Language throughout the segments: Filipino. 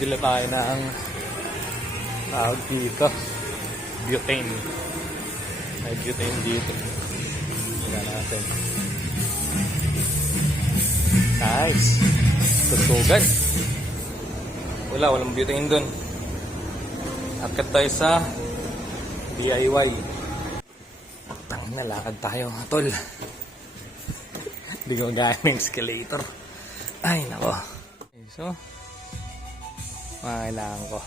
Bili tayo ng tawag dito, butane. May butane dito. Tingnan natin. Nice. Tutugan. Walang butane dun. Akit tayo sa DIY. Tangin na, lakad tayo, tol. Hindi ko gamit yung escalator. Ay, nako. Okay, so, kailangan ko.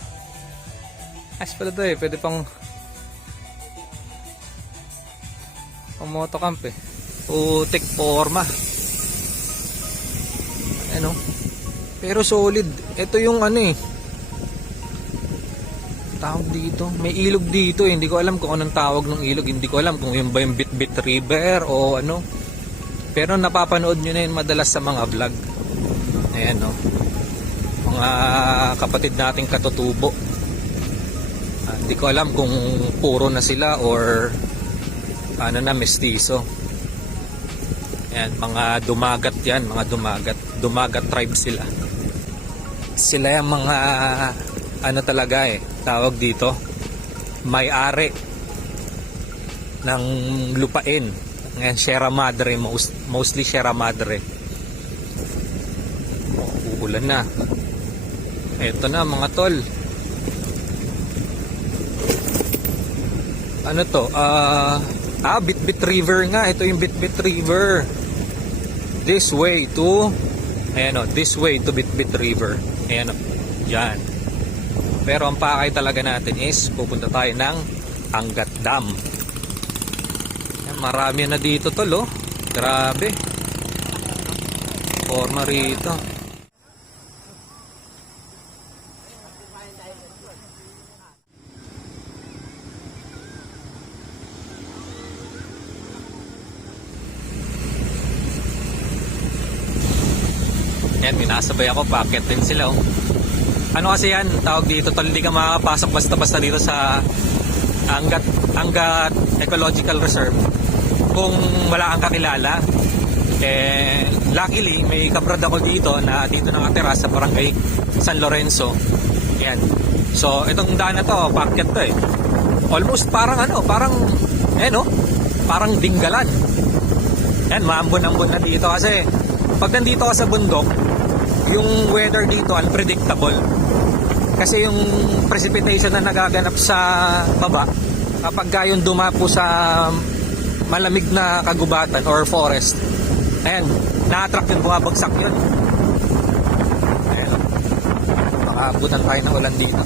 Ayos pala ito eh. Pwede pang motocamp eh. Putik forma. Ano? Pero solid. Ito yung ano eh. Tawag dito. May ilog dito eh. Hindi ko alam kung anong tawag ng ilog. Hindi ko alam kung yun ba yung Bit-Bit River o ano. Pero napapanood nyo na yun madalas sa mga vlog. Ayan o. Mga kapatid nating katutubo. Hindi ko alam kung puro na sila or ano na, mestizo. Ayan, mga dumagat yan. Mga dumagat tribe sila. Sila yung mga ano talaga eh. Tawag dito, may-ari ng lupain. Ngayon, Sierra Madre, mostly Sierra Madre. Uulan na. Eto na mga tol. Ano to? Bit-Bit River nga. Ito yung Bit-Bit River. This way to, ayan o, this way to Bit-Bit River. Ayan o, yan. Pero ang pakay talaga natin is pupunta tayo ng Angat Dam. Yan, marami na dito tol oh. Grabe. Forma rito. Yan, minasabay ako, packet din sila oh. Ano kasi yan, tawag dito tol, hindi ka makakapasok basta-basta dito sa Angat Ecological Reserve kung wala kang kakilala. Luckily may kabrad ako dito na dito nakatira sa barangay San Lorenzo. Yan. So itong daan na to, packet to eh. Almost parang parang dinggalan. Yan, maambon-ambon na dito kasi pag nandito ka sa bundok, yung weather dito unpredictable. Kasi yung precipitation na nagaganap sa baba, kapag yung dumapo sa malamig na kagubatan or forest, ayan, na-attract yun, bumabagsak yun. Ayan, makaabutan tayo ng ulan dito.